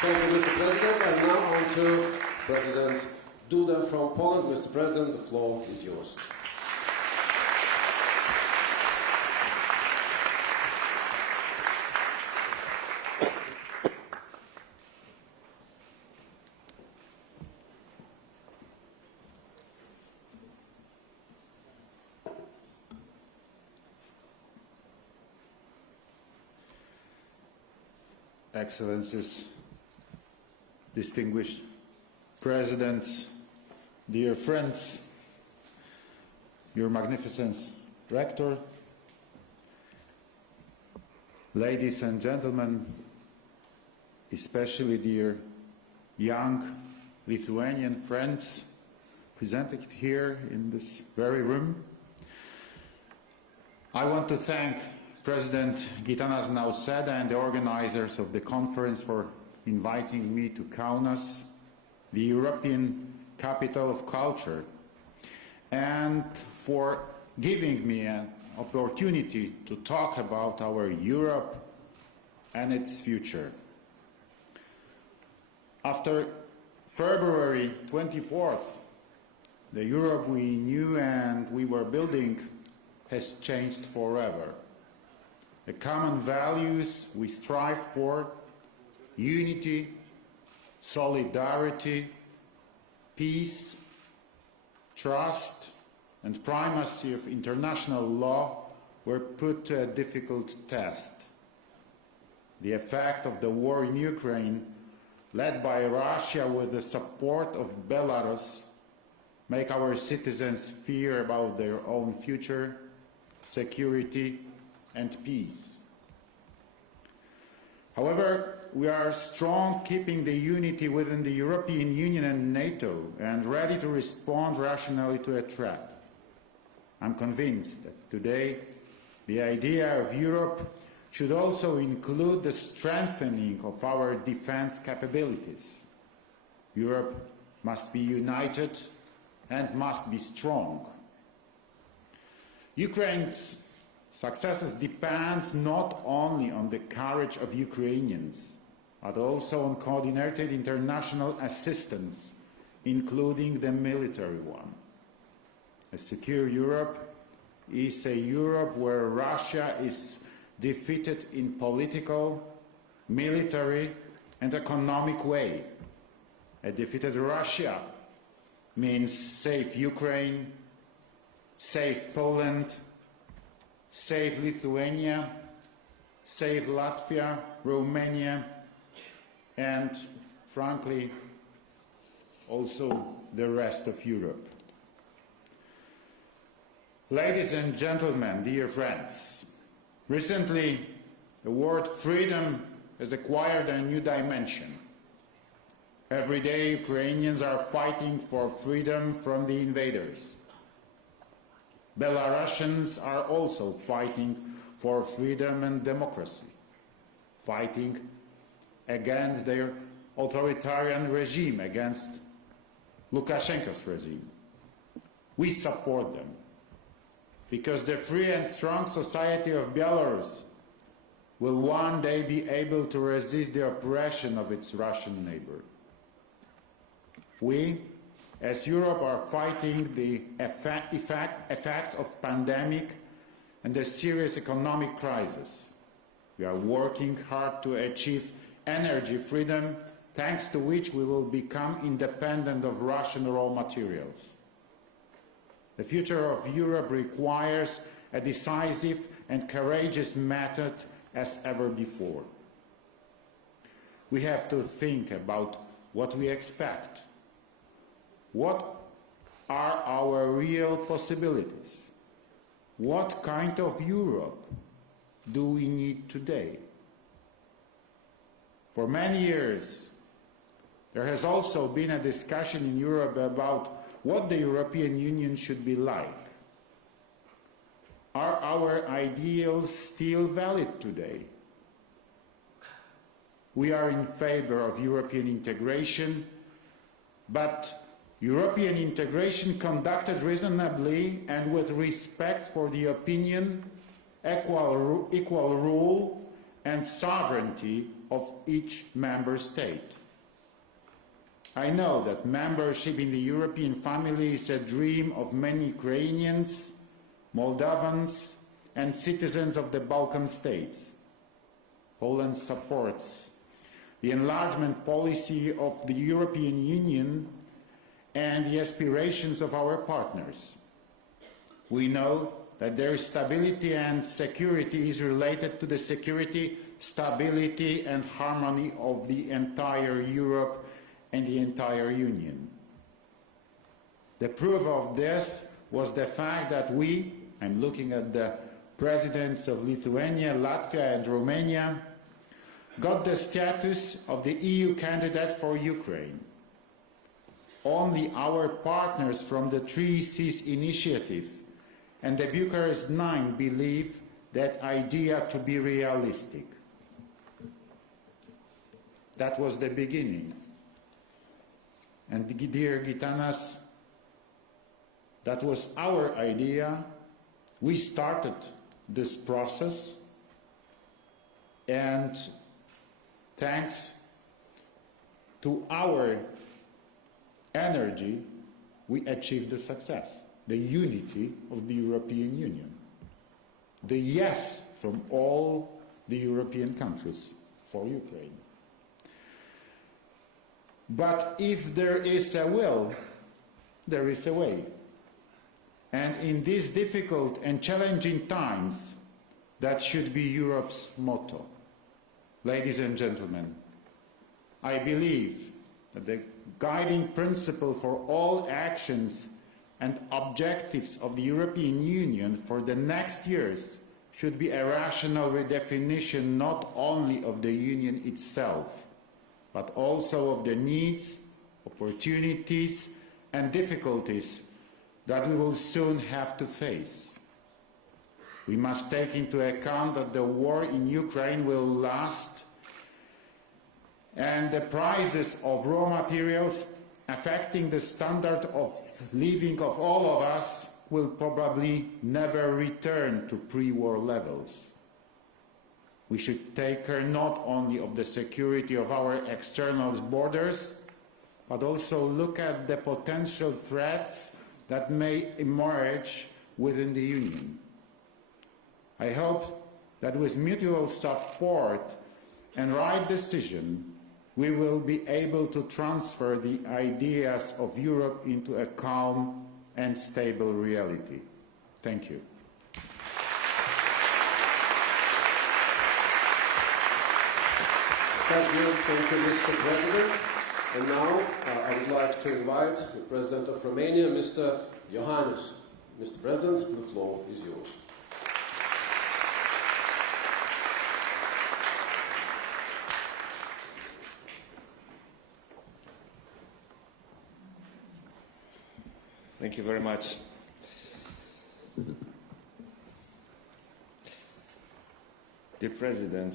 Thank you, Mr. President. And now on to President Duda from Poland. Mr. President, the floor is yours. Excellencies, distinguished presidents, dear friends, Your Magnificence Rector, ladies and gentlemen, especially dear young Lithuanian friends presented here in this very room, I want to thank President Gitanas Nausėda and the organizers of the conference for inviting me to Kaunas, the European capital of culture, and for giving me an opportunity to talk about our Europe and its future. After February 24th, the Europe we knew and we were building has changed forever. The common values we strived for, unity, solidarity, peace, trust, and primacy of international law were put to a difficult test. The effect of the war in Ukraine, led by Russia with the support of Belarus, make our citizens fear about their own future, security, and peace. However, we are strong keeping the unity within the European Union and NATO and ready to respond rationally to a threat. I'm convinced that today the idea of Europe should also include the strengthening of our defense capabilities. Europe must be united and must be strong. Ukraine's successes depends not only on the courage of Ukrainians, but also on coordinated international assistance, including the military one. A secure Europe is a Europe where Russia is defeated in political, military, and economic way. A defeated Russia means safe Ukraine, safe Poland, safe Lithuania, safe Latvia, Romania, and, frankly, also the rest of Europe. Ladies and gentlemen, dear friends, recently the word freedom has acquired a new dimension. Every day Ukrainians are fighting for freedom from the invaders. Belarusians are also fighting for freedom and democracy, fighting against their authoritarian regime, against Lukashenko's regime. We support them because the free and strong society of Belarus will one day be able to resist the oppression of its Russian neighbor. We, as Europe, are fighting the effect of pandemic and the serious economic crisis. We are working hard to achieve energy freedom, thanks to which we will become independent of Russian raw materials. The future of Europe requires a decisive and courageous method as ever before. We have to think about what we expect. What are our real possibilities? What kind of Europe do we need today? For many years, there has also been a discussion in Europe about what the European Union should be like. Are our ideals still valid today? We are in favor of European integration, but European integration conducted reasonably and with respect for the opinion, equal rule, and sovereignty of each member state. I know that membership in the European family is a dream of many Ukrainians, Moldovans, and citizens of the Balkan states. Poland supports the enlargement policy of the European Union and the aspirations of our partners. We know that their stability and security is related to the security, stability and harmony of the entire Europe and the entire Union. The proof of this was the fact that we, I'm looking at the presidents of Lithuania, Latvia and Romania, got the status of the EU candidate for Ukraine. Only our partners from the Three Seas Initiative and the Bucharest Nine believe that idea to be realistic. That was the beginning. And dear Gitanas, that was our idea. We started this process, and thanks to our energy, we achieved the success, the unity of the European Union, the yes from all the European countries for Ukraine. But if there is a will, there is a way. And in these difficult and challenging times, that should be Europe's motto. Ladies and gentlemen, I believe that the guiding principle for all actions and objectives of the European Union for the next years should be a rational redefinition not only of the Union itself, but also of the needs, opportunities and difficulties that we will soon have to face. We must take into account that the war in Ukraine will last, and the prices of raw materials affecting the standard of living of all of us will probably never return to pre-war levels. We should take care not only of the security of our external borders, but also look at the potential threats that may emerge within the Union. I hope that with mutual support and right decision, we will be able to transfer the ideas of Europe into a calm and stable reality. Thank you. Thank you, Mr. President. And now I would like to invite the President of Romania, Mr. Iohannis. Mr. President, the floor is yours. Thank you very much. Dear President,